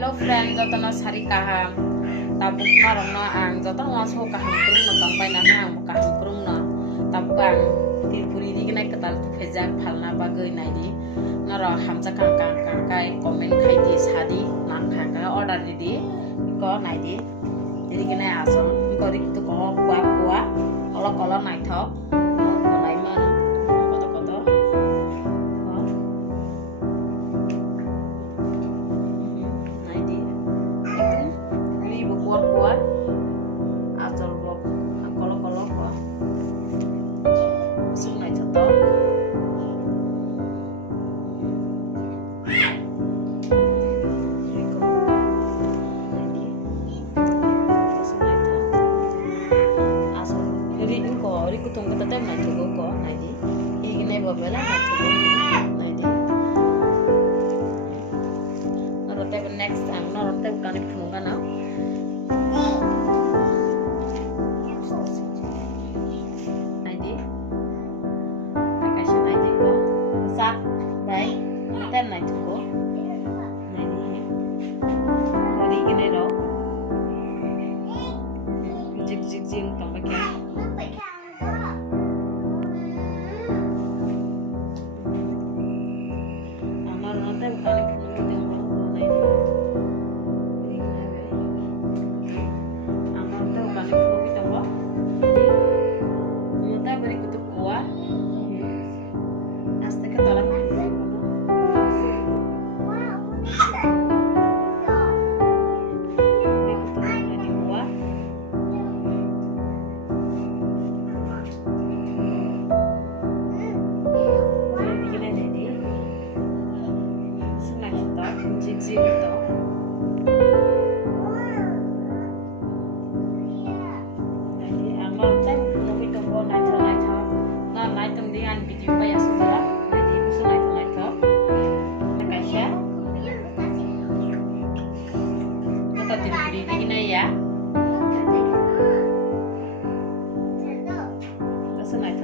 Hello friend, jotono sari kaham. Tabuk marong ang jotono langsung kaham kurung no tampai na ang kaham kurung no. Tabang tirpuri di kenai ketal tu fejak phalna bagai naidi. Naro hamza kang kai komen khai di sadi nak kang order di ko naidi. Jadi kenai asal ko dik tu ko kuah kolo nai thok. Nai man koto. Kuat asal blok kolo ko sungai cetok asal jadi ko ri kutung kata tem na tugo ko naidi igine bobela na tugo naidi narote next time narote kani phunga na tem này cô này đi rồi đi cái này đâu zig tổng bạch kia nó tem cái này phụ nữ tiếng này đi cái này vậy nó tem cái này phụ nữ tiếng đó nó tem beri kutu kuah hasta que toda la zig to jadi amal tem lebih tunggu naik nah naik dengan video bayar sudah jadi bisa naik kasih kita diberi ini ya bisa naik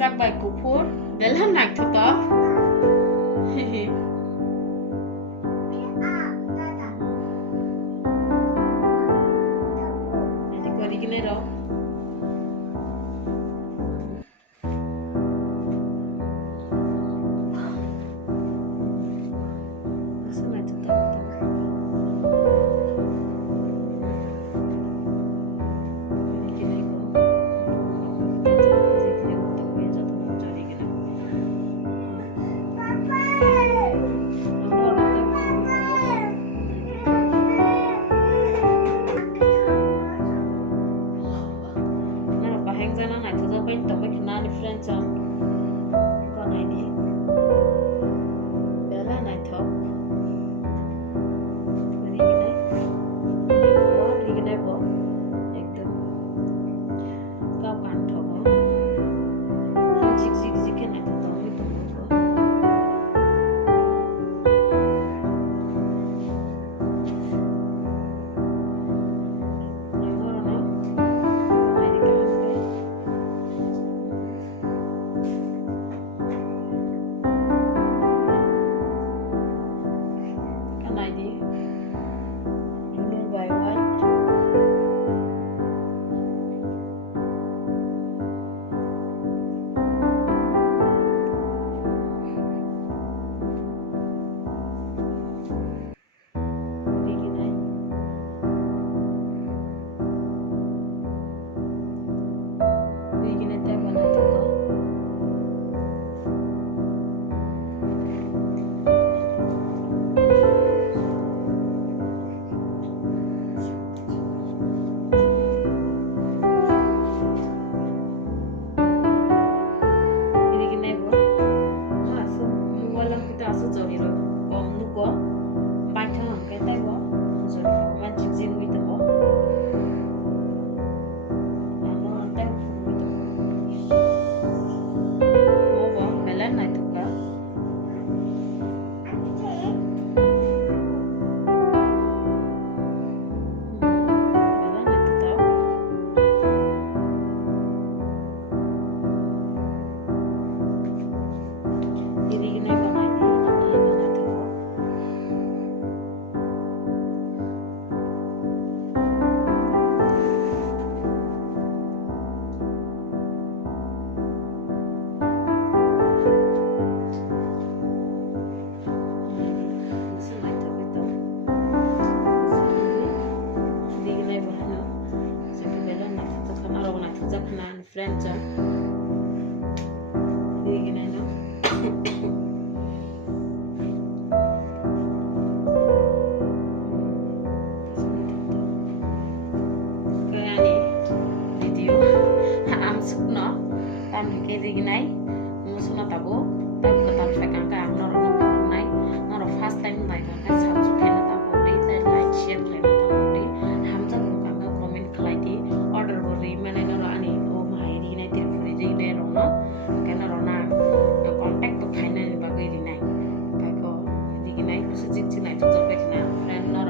sampai kupur dalam nak tutup nanti kau digini dong friends ini gini no kayaknya video am sukno tam dikit gini musuhna tabu ketal fekan ka nor nai nor first time nai ka subscribe na tabu di like share le na tabu di hamza ka comment khlai di order bori mane nor ani o mai ri nai tir puri di ne ro no kana ro na contact to khaina ni bagai ri nai ka ko di nai ku su chik nai to to pe na friend nor